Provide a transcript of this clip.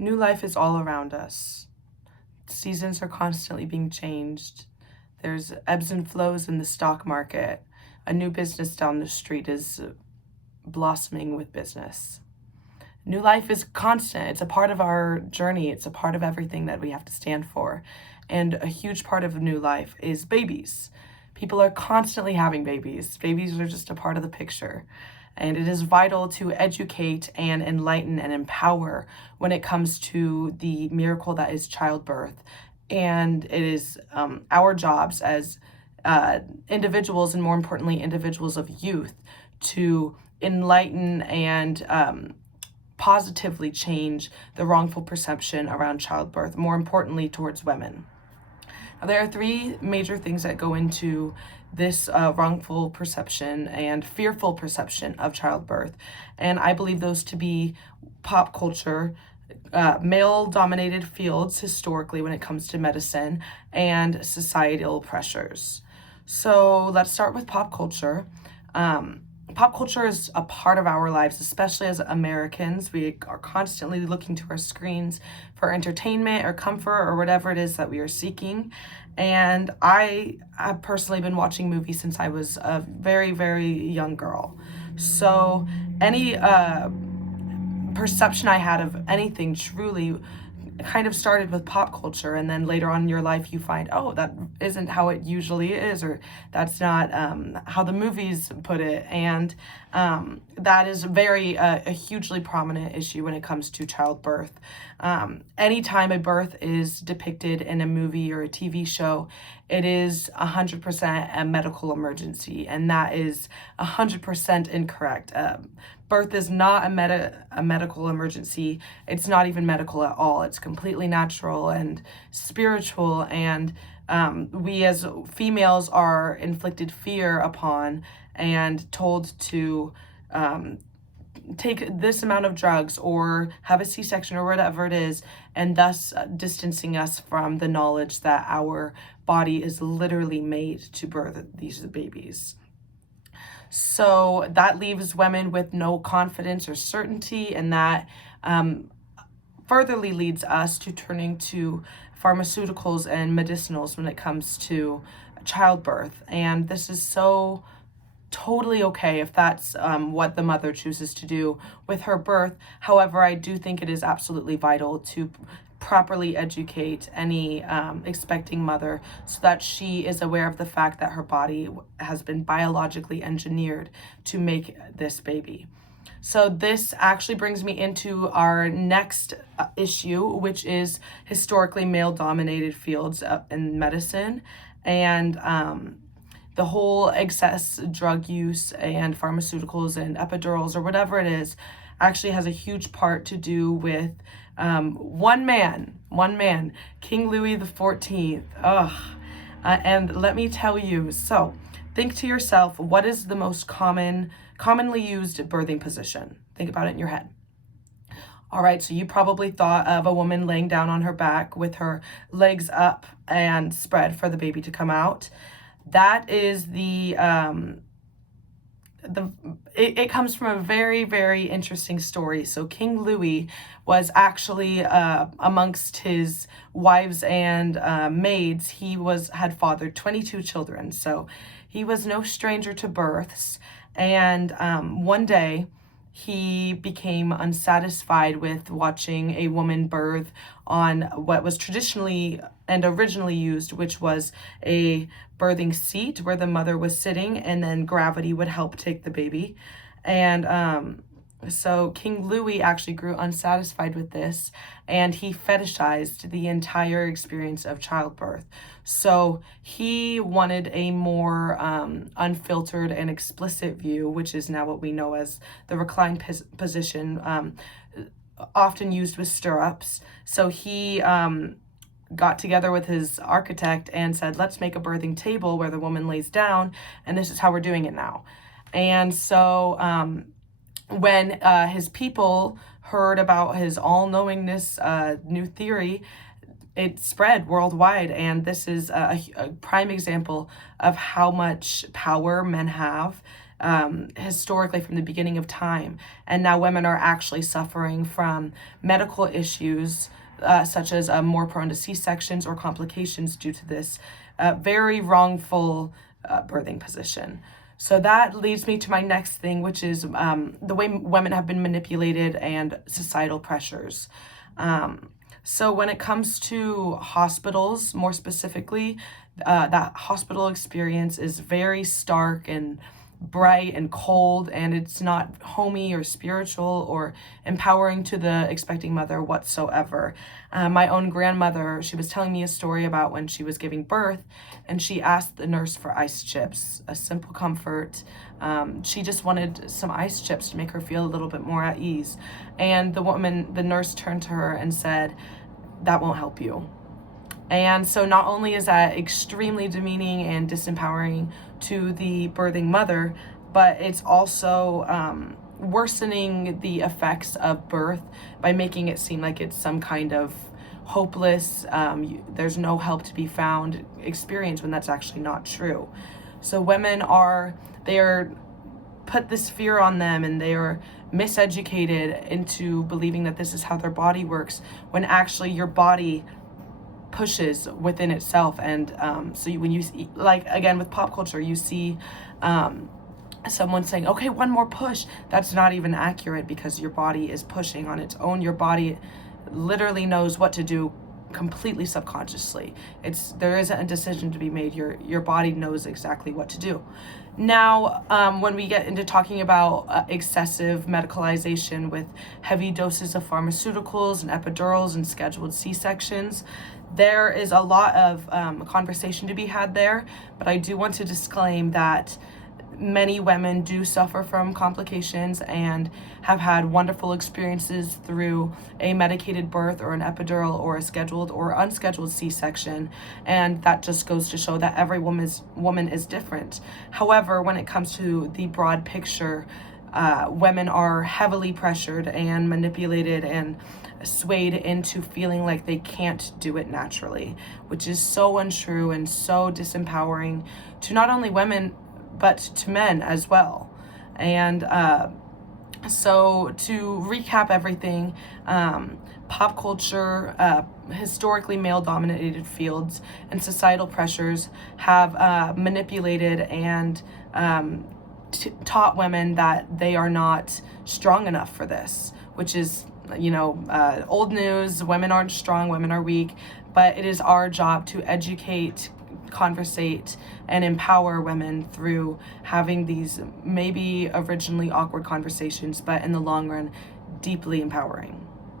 New life is all around us. Seasons are constantly being changed. There's ebbs and flows in the stock market. A new business down the street is blossoming with business. New life is constant. It's a part of our journey. It's a part of everything that we have to stand for. And a huge part of new life is babies. People are constantly having babies. Babies are just a part of the picture. And it is vital to educate and enlighten and empower when it comes to the miracle that is childbirth. And it is our jobs as individuals, and more importantly, individuals of youth, to enlighten and positively change the wrongful perception around childbirth, more importantly, towards women. Now, there are three major things that go into this wrongful perception and fearful perception of childbirth. And I believe those to be pop culture, male-dominated fields historically when it comes to medicine, and societal pressures. So let's start with pop culture. Pop culture is a part of our lives, especially as Americans. We are constantly looking to our screens for entertainment or comfort or whatever it is that we are seeking. And I have personally been watching movies since I was a very, very young girl. So any perception I had of anything truly kind of started with pop culture, and then later on in your life you find, oh, that isn't how it usually is, or that's not how the movies put it. And that is a hugely prominent issue when it comes to childbirth. Anytime a birth is depicted in a movie or a TV show, it is 100% a medical emergency, and that is 100% incorrect. Birth is not a medical emergency. It's not even medical at all. It's completely natural and spiritual, and we as females are inflicted fear upon and told to take this amount of drugs or have a C-section or whatever it is, and thus distancing us from the knowledge that our body is literally made to birth these babies. So that leaves women with no confidence or certainty, and that furtherly leads us to turning to pharmaceuticals and medicinals when it comes to childbirth. And this is so totally okay if that's what the mother chooses to do with her birth. However, I do think it is absolutely vital to properly educate any expecting mother so that she is aware of the fact that her body has been biologically engineered to make this baby. So this actually brings me into our next issue, which is historically male-dominated fields in medicine, and the whole excess drug use and pharmaceuticals and epidurals or whatever it is actually has a huge part to do with one man, King Louis XIV. And let me tell you, so think to yourself, what is the most commonly used birthing position? Think about it in your head. All right, so you probably thought of a woman laying down on her back with her legs up and spread for the baby to come out. That is it comes from a very, very interesting story. So King Louis was actually amongst his wives and maids, he had fathered 22 children. So he was no stranger to births. And one day he became unsatisfied with watching a woman birth on what was traditionally and originally used, which was a birthing seat where the mother was sitting, and then gravity would help take the baby. And so King Louis actually grew unsatisfied with this, and he fetishized the entire experience of childbirth. So he wanted a more unfiltered and explicit view, which is now what we know as the reclined position, often used with stirrups. So he got together with his architect and said, let's make a birthing table where the woman lays down, and this is how we're doing it now. And so when his people heard about his all-knowingness new theory, it spread worldwide, and this is a prime example of how much power men have historically from the beginning of time. And now women are actually suffering from medical issues, such as more prone to C-sections or complications due to this very wrongful birthing position. So that leads me to my next thing, which is the way women have been manipulated and societal pressures. So when it comes to hospitals, more specifically, that hospital experience is very stark and bright and cold, and it's not homey or spiritual or empowering to the expecting mother whatsoever. My own grandmother, she was telling me a story about when she was giving birth, and she asked the nurse for ice chips, a simple comfort. She just wanted some ice chips to make her feel a little bit more at ease. And the nurse turned to her and said, "That won't help you." And so not only is that extremely demeaning and disempowering to the birthing mother, but it's also worsening the effects of birth by making it seem like it's some kind of hopeless, there's no help to be found experience, when that's actually not true. So they are put this fear on them, and they are miseducated into believing that this is how their body works, when actually your body pushes within itself. And when you see, like, again with pop culture, you see someone saying, "Okay, one more push." That's not even accurate, because your body is pushing on its own. Your body literally knows what to do completely subconsciously. There isn't a decision to be made. Your body knows exactly what to do. Now, when we get into talking about excessive medicalization with heavy doses of pharmaceuticals and epidurals and scheduled C-sections, there is a lot of conversation to be had there, but I do want to disclaim that many women do suffer from complications and have had wonderful experiences through a medicated birth or an epidural or a scheduled or unscheduled C-section, and that just goes to show that every woman is different. However, when it comes to the broad picture, women are heavily pressured and manipulated and swayed into feeling like they can't do it naturally, which is so untrue and so disempowering to not only women but to men as well. And so to recap everything, pop culture, historically male-dominated fields, and societal pressures have manipulated and taught women that they are not strong enough for this, which is, old news. Women aren't strong, women are weak, but it is our job to educate, conversate, and empower women through having these maybe originally awkward conversations, but in the long run, deeply empowering.